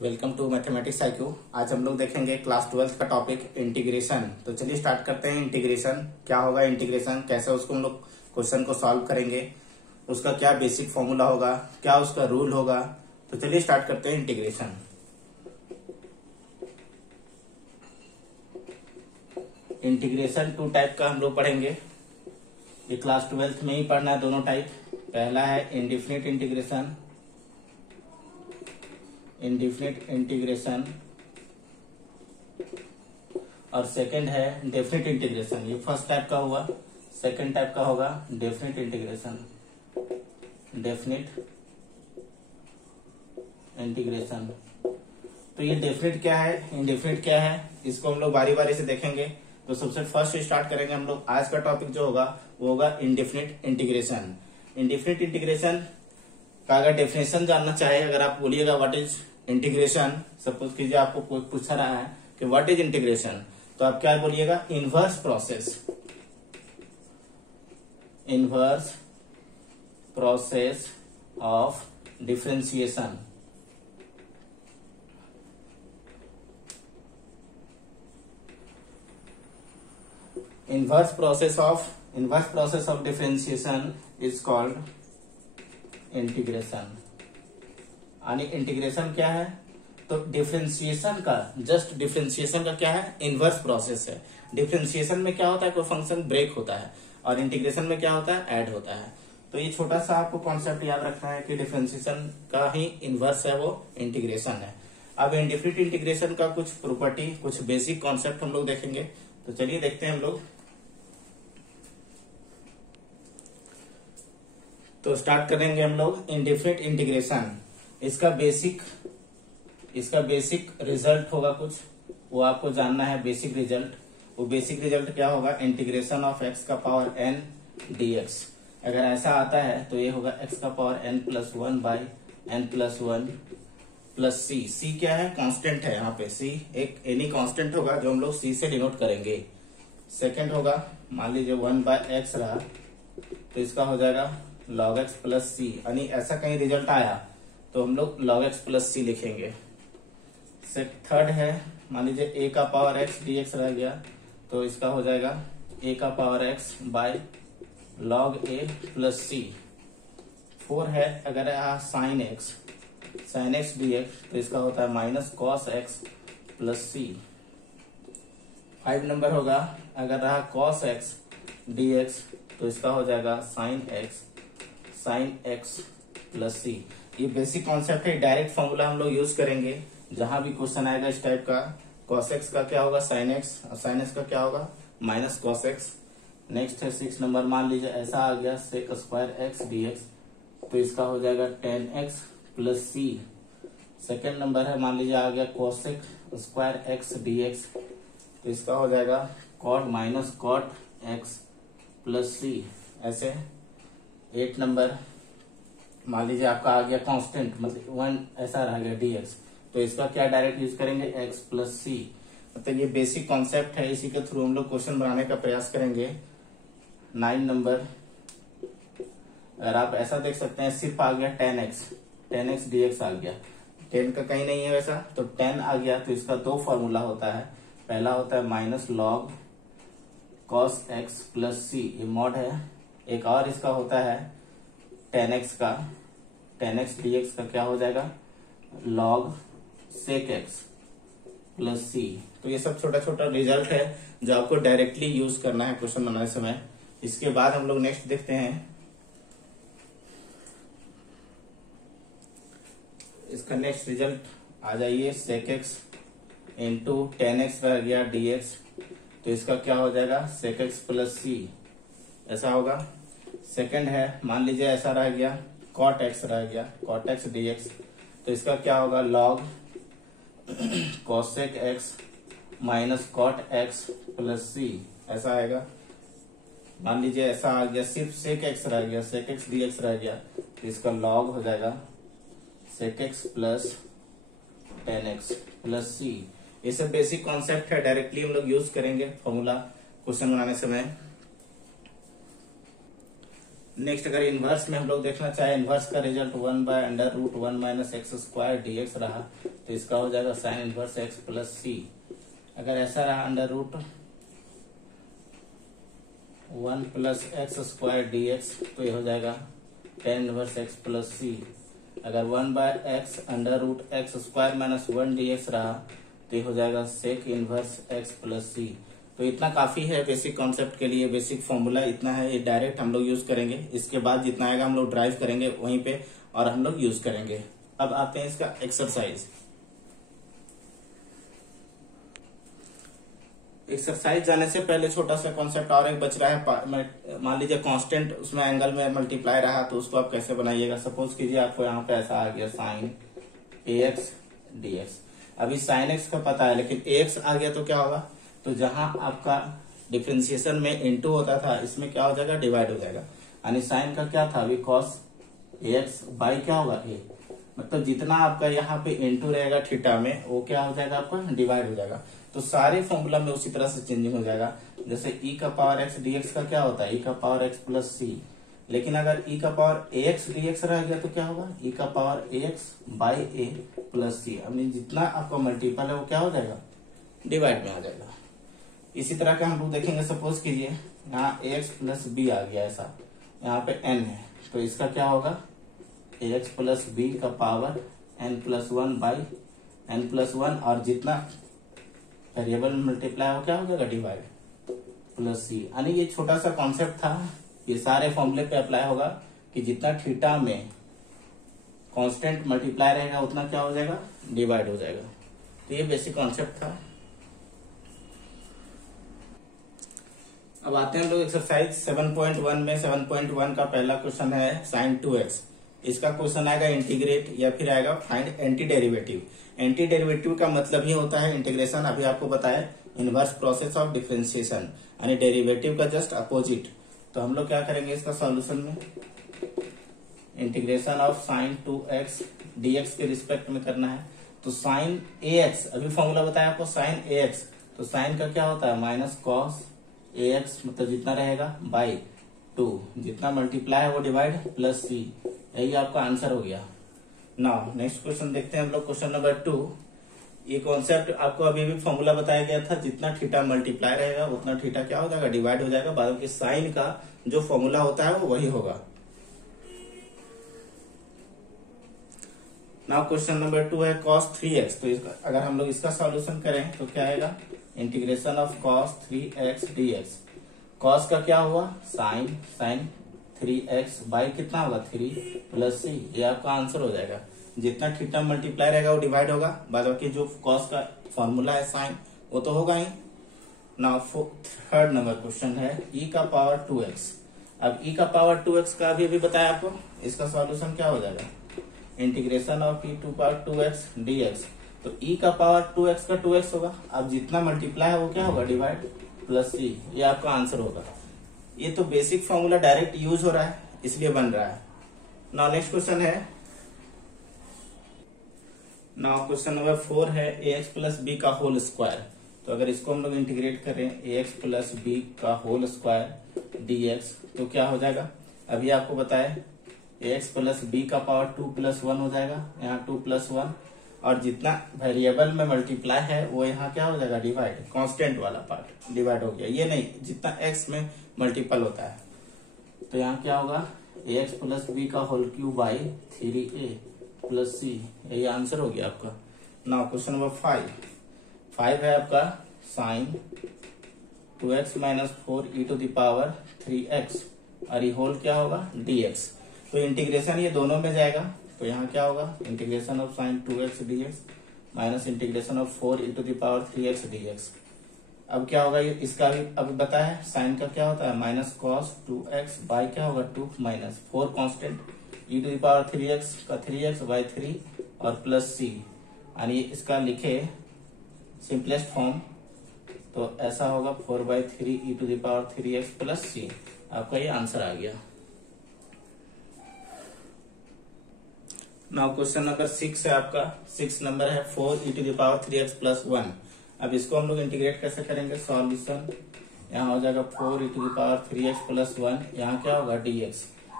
Welcome to mathematics IQ। आज हम लोग देखेंगे क्लास 12th का टॉपिक इंटीग्रेशन। तो चलिए स्टार्ट करते हैं। इंटीग्रेशन क्या होगा, इंटीग्रेशन कैसे उसको हम लोग क्वेश्चन को सॉल्व करेंगे, उसका क्या बेसिक फॉर्मूला होगा, क्या उसका रूल होगा। तो चलिए स्टार्ट करते हैं इंटीग्रेशन। इंटीग्रेशन 2 टाइप का हम लोग पढ़ेंगे। ये क्लास 12th में ही पढ़ना है दोनों टाइप। पहला है इंडेफिनिट इंटीग्रेशन, इंडेफिनिट इंटीग्रेशन, और सेकंड है डेफिनिट इंटीग्रेशन। ये फर्स्ट टाइप का हुआ। सेकंड टाइप का होगा डेफिनिट इंटीग्रेशन, डेफिनिट इंटीग्रेशन। तो ये डेफिनिट क्या है, इंडेफिनिट क्या है, इसको हम लोग बारी बारी से देखेंगे। तो सबसे फर्स्ट स्टार्ट करेंगे हम लोग। आज का टॉपिक जो होगा वो होगा इंडेफिनिट इंटीग्रेशन। इंडेफिनिट इंटीग्रेशन का अगर डेफिनेशन जानना चाहे, अगर आप बोलिएगा व्हाट इज इंटीग्रेशन, सपोज कीजिए आपको कोई पूछा रहा है कि व्हाट इज इंटीग्रेशन, तो आप क्या बोलिएगा, inverse process, inverse process of differentiation. Inverse process of differentiation is called integration. यानी इंटीग्रेशन क्या है, तो डिफरेंशिएशन का, जस्ट डिफरेंशिएशन का क्या है, इनवर्स प्रोसेस है। डिफरेंशिएशन में क्या होता है, कोई फंक्शन ब्रेक होता है, और इंटीग्रेशन में क्या होता है, ऐड होता है। तो ये छोटा सा आपको कॉन्सेप्ट याद रखना है कि डिफरेंशिएशन का ही इनवर्स है वो इंटीग्रेशन है। अब इंडेफिनिट इंटीग्रेशन का कुछ प्रॉपर्टी, कुछ बेसिक कॉन्सेप्ट हम लोग देखेंगे। तो चलिए देखते हैं हम लोग। तो स्टार्ट करेंगे हम लोग इंडेफिनिट इंटीग्रेशन। इसका बेसिक रिजल्ट होगा कुछ, वो आपको जानना है। बेसिक रिजल्ट, वो बेसिक रिजल्ट क्या होगा, इंटीग्रेशन ऑफ x का पावर n dx। अगर ऐसा आता है तो ये होगा x का power n+1 by n+1 plus c। c क्या है, कांस्टेंट है। यहाँ पे c एक एनी कांस्टेंट होगा जो हम लोग c से डिनोट करेंगे। सेकंड होगा, मान लीजिए 1/x रहा, तो इसका हो जाएगा log x प्लस c। यानी ऐसा कहीं रिजल्ट आया तो हम लोग log x प्लस c लिखेंगे। थर्ड है, मान लीजिए a का पावर x dx रह गया, तो इसका हो जाएगा a का power x by log a plus c। Four है, अगर यहाँ sin x dx, तो इसका होता है minus cos x plus c। 5 number होगा, अगर रहा cos x dx, तो इसका हो जाएगा sin x प्लस c। ये बेसिक कॉन्सेप्ट है, डायरेक्ट फॉर्मूला हम लोग यूज करेंगे जहां भी क्वेश्चन आएगा इस टाइप का। cos x का क्या होगा, sin x, और sin x का क्या होगा, माइनस cos x। नेक्स्ट है 6 नंबर, मान लीजिए ऐसा आ गया sec स्क्वायर x dx, तो इसका हो जाएगा tan x plus c। Second number है, मान लीजिए आ गया cosec स्क्वायर x dx, तो इसका हो जाएगा cot minus cot x plus c। ऐसे 8 नंबर, मान लीजिए आपका आ गया कांस्टेंट, मतलब 1 ऐसा रह गया dx, तो इसका क्या डायरेक्ट यूज करेंगे, x प्लस सी। मतलब ये बेसिक कॉन्सेप्ट है, इसी के थ्रू हम लोग क्वेश्चन बनाने का प्रयास करेंगे। 9 नंबर, अगर आप ऐसा देख सकते हैं, सिर्फ आ गया tan x dx आ गया, 10 का कहीं नहीं है वैसा, तो 10 आ गया, तो इसका दो फॉर्मूला होता है। पहला होता है minus log cos x plus C, ये मॉड है। एक और इसका होता है tan x dx का क्या हो जाएगा, log sec x plus c। तो ये सब छोटा छोटा रिजल्ट है जो आपको डायरेक्टली यूज करना है क्वेश्चन बनाने समय। इसके बाद हम लोग नेक्स्ट देखते हैं, इसका नेक्स्ट रिजल्ट आ जाइए, sec x into tan x रह गया dx, तो इसका क्या हो जाएगा, sec x प्लस c, ऐसा होगा। सेकंड है, मान लीजिए ऐसा रह गया cot x रह गया, cot x dx, तो इसका क्या होगा, log cosec x minus cot x plus c, ऐसा आएगा। मान लीजिए ऐसा आ गया, सिर्फ sec x रह गया, sec x dx रह गया, तो इसका log हो जाएगा sec x plus tan x plus c। ये सब बेसिक कॉन्सेप्ट है, डायरेक्टली हम लोग यूज करेंगे फॉर्मूला क्वेश्चन बनाने समय। नेक्स्ट अगर इनवर्स में हम लोग देखना चाहे, इनवर्स का result 1/√1 minus x square dx रहा, तो इसका हो जाएगा साइन इनवर्स x प्लस सी। अगर ऐसा रहा √1 प्लस एक्स स्क्वायर dx, तो ये हो जाएगा tan इनवर्स x प्लस सी। अगर 1/x √x square minus 1 dx रहा, तो ये हो जाएगा सेक इनवर्स x प्लस सी। तो इतना काफी है बेसिक कॉन्सेप्ट के लिए, बेसिक फॉर्मूला इतना है, ये डायरेक्ट हम लोग यूज करेंगे। इसके बाद जितना आएगा हम लोग ड्राइव करेंगे वहीं पे और हम लोग यूज करेंगे। अब आते हैं इसका एक्सरसाइज। एक्सरसाइज जाने से पहले छोटा सा कॉन्सेप्ट और एक बच रहा है। मान लीजिए कांस्टेंट उसमें एंगल में मल्टीप्लाई रहा, तो उसको आप कैसे बनाइएगा। सपोज कीजिए आपको यहाँ पे ऐसा आ गया साइन ax dx। अभी साइन x का पता है, लेकिन ax आ गया तो क्या होगा, तो जहां आपका डिफ्रेंसिएशन में इनटू होता था, इसमें क्या हो जाएगा, डिवाइड हो जाएगा। यानी साइन का क्या था अभी कॉस ax बाई क्या होगा a, मतलब जितना आपका यहाँ पे इनटू रहेगा थीटा में, वो क्या हो जाएगा आपका डिवाइड हो जाएगा। तो सारे फॉर्मूला में उसी तरह से चेंजिंग हो जाएगा। जैसे e का पावर x dx का क्या होता है, e का पावर x प्लस सी। लेकिन अगर e का पावर ax dx रह गया तो क्या होगा, e का power ax by a plus C. अब जितना आपका मल्टीपल है वो क्या हो जाएगा, डिवाइड में आ जाएगा। इसी तरह का हम लोग देखेंगे। सपोज कीजिए यहाँ ax प्लस बी आ गया, ऐसा यहाँ पे n है, तो इसका क्या होगा, ax प्लस बी का power n plus 1 by n plus 1, और जितना वेरिएबल मल्टीप्लाई हो क्या हो जाएगा, डिवाइड प्लस सी। यानी ये छोटा सा कॉन्सेप्ट था, ये सारे फॉर्मूले पे अप्लाई होगा कि जितना थीटा में कांस्टेंट मल्टीप्लाई रहेगा उतना क्या हो जाएगा, डिवाइड हो जाएगा। तो ये बेसिक कॉन्सेप्ट था। अब आते हैं हम लोग एक्सरसाइज 7.1 में। 7.1 का पहला क्वेश्चन है साइन 2x। इसका क्वेश्चन आएगा इंटीग्रेट या फिर आएगा find anti derivative. Anti derivative का मतलब ही होता है इंटीग्रेशन। अभी आपको बताया इनवर्स प्रोसेस ऑफ डिफरेंशिएशन, यानी डेरिवेटिव का जस्ट अपोजिट। तो हम लोग क्या करेंगे इसका सॉल्यूशन में, integration of sine 2x dx के रिस्पेक्ट में करना है। तो साइन ax, अभी फॉर्मूला बताया आपको साइन ax, तो साइन का क्या होता है माइनस कॉस ax, मतलब जितना रहेगा बाई 2, जितना मल्टीप्लाई है वो डिवाइड प्लस सी। यही आपका आंसर हो गया। नाउ नेक्स्ट क्वेश्चन देखते हैं हम लोग, क्वेश्चन नंबर 2। ये कॉन्सेप्ट आपको अभी भी फॉर्मूला बताया गया था, जितना थीटा मल्टीप्लाई रहेगा उतना थीटा क्या हो जाएगा, डिवाइड हो जाएगा। बाद में साइन का जो फॉर्मूला होता है वो वही होगा। नाउ क्वेश्चन नंबर 2 है cos 3x। तो अगर हम लोग इसका सॉल्यूशन करें तो क्या आएगा, integration of cos 3x dx। cos का क्या हुआ, साइन 3x बाई कितना होगा 3 प्लस सी। ये आपका आंसर हो जाएगा। जितना थीटा मल्टीप्लाई रहेगा वो डिवाइड होगा, बाद बाकी जो cos का फॉर्मूला है साइन वो तो होगा ही। नाउ थर्ड नंबर क्वेश्चन है e का पावर 2x। अब e का पावर 2x का अभी बताया आपको, इसका सॉल्यूशन क्या हो जाएगा, integration of e to power 2x dx। तो e का पावर 2x का 2x होगा। अब जितना मल्टीप्लाई है वो क्या होगा, डिवाइड प्लस सी। ये आपका आंसर होगा। ये तो बेसिक फॉर्मूला डायरेक्ट यूज हो रहा है इसलिए बन रहा है। नाउ नेक्स्ट क्वेश्चन है, नाउ क्वेश्चन नंबर 4 है ax प्लस बी का होल स्क्वायर। तो अगर इसको हम लोग इंटीग्रेट करें ax प्लस बी का होल स्क्वायर dx, तो क्या हो जाएगा, अभी आपको बताया ax प्लस बी का पावर 2 प्लस 1 हो जाएगा, यहाँ 2 प्लस 1, और जितना वेरिएबल में मल्टीप्लाई है वो यहाँ क्या हो जाएगा, डिवाइड। कांस्टेंट वाला पार्ट डिवाइड हो गया, ये नहीं जितना x में मल्टीपल होता है। तो यहाँ क्या होगा, ax प्लस बी का whole cube by 3a plus C. यही आंसर हो गया आपका। नाउ क्वेश्चन नंबर 5 है आपका sine 2x minus 4 e to the power 3x, और ये होल क्या होगा, dx। तो इंटीग्रेशन ये दोनों में जाएगा, तो यहाँ क्या होगा, integration of sine 2x dx minus integration of 4 e to the power 3x dx। अब क्या होगा, ये इसका भी अभी बताया है, साइन का क्या होता है माइनस कॉस 2x बाई क्या होगा 2 minus 4 constant e to the power 3x का 3x बाई 3 और प्लस सी। यानी इसका लिखे सिंपलेस्ट फॉर्म तो ऐसा होगा 4/3 e to the power 3x plus C. आपका ये आंसर आ गया। नाउ क्वेश्चन नंबर 6 है आपका, 6 नंबर है 4 e to the power 3x plus 1। अब इसको हम लोग इंटीग्रेट कैसे करेंगे, सॉल्यूशन यहाँ हो जाएगा 4 e to the power 3x plus 1, यहाँ क्या होगा dx।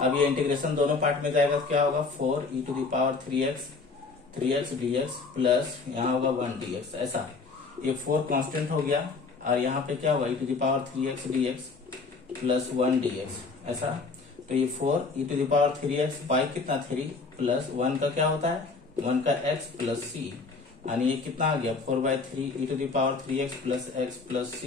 अब ये इंटीग्रेशन दोनों पार्ट में जाएगा तो क्या होगा 4e⁻³ 3x dx प्लस यहाँ होगा 1 dx। ऐसा ये 4 कांस्टेंट हो गया और यहाँ पे क्या होगा e⁻³ dx प्लस 1 dx। ऐसा तो ये 4e⁻³ बाई कितना 3 प्लस 1 का क्या होता है 1 का x प्लस c, यानी ये कितना आ गया 4/3 e⁻³ plus x plus c।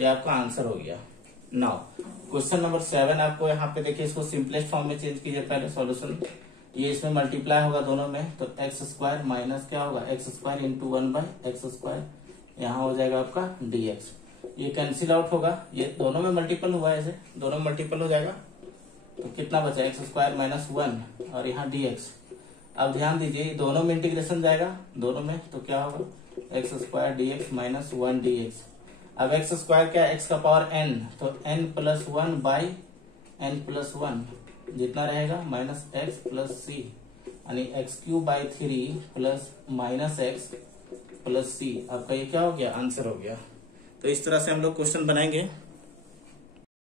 ये आपका आंसर हो गया। नाउ क्वेश्चन नंबर 7 आपको यहाँ पे देखिए, इसको सिंपलेस्ट फॉर्म में चेंज कीजिए पहले सॉल्यूशन। ये इसमें मल्टीप्लाई होगा दोनों में, तो x² माइनस क्या होगा x² इंटू 1/x², यहाँ हो जाएगा आपका dx। ये कैंसिल आउट होगा, ये दोनों में मल्टीपल हुआ है, ऐसे दोनों में मल्टीपल हो जाएगा तो कितना बचा x² माइनस 1 और यहाँ dx। अब ध्यान दीजिए दोनों में इंटीग्रेशन जाएगा दोनों में, तो क्या होगा x² dx माइनस 1 dx। अब x² क्या है x का पावर n, तो n plus 1 by n plus 1 जितना रहेगा माइनस x प्लस c, यानी x³ 3 plus minus x plus c। आपका ये क्या हो गया आंसर हो गया। तो इस तरह से हम लोग क्वेश्चन बनाएंगे।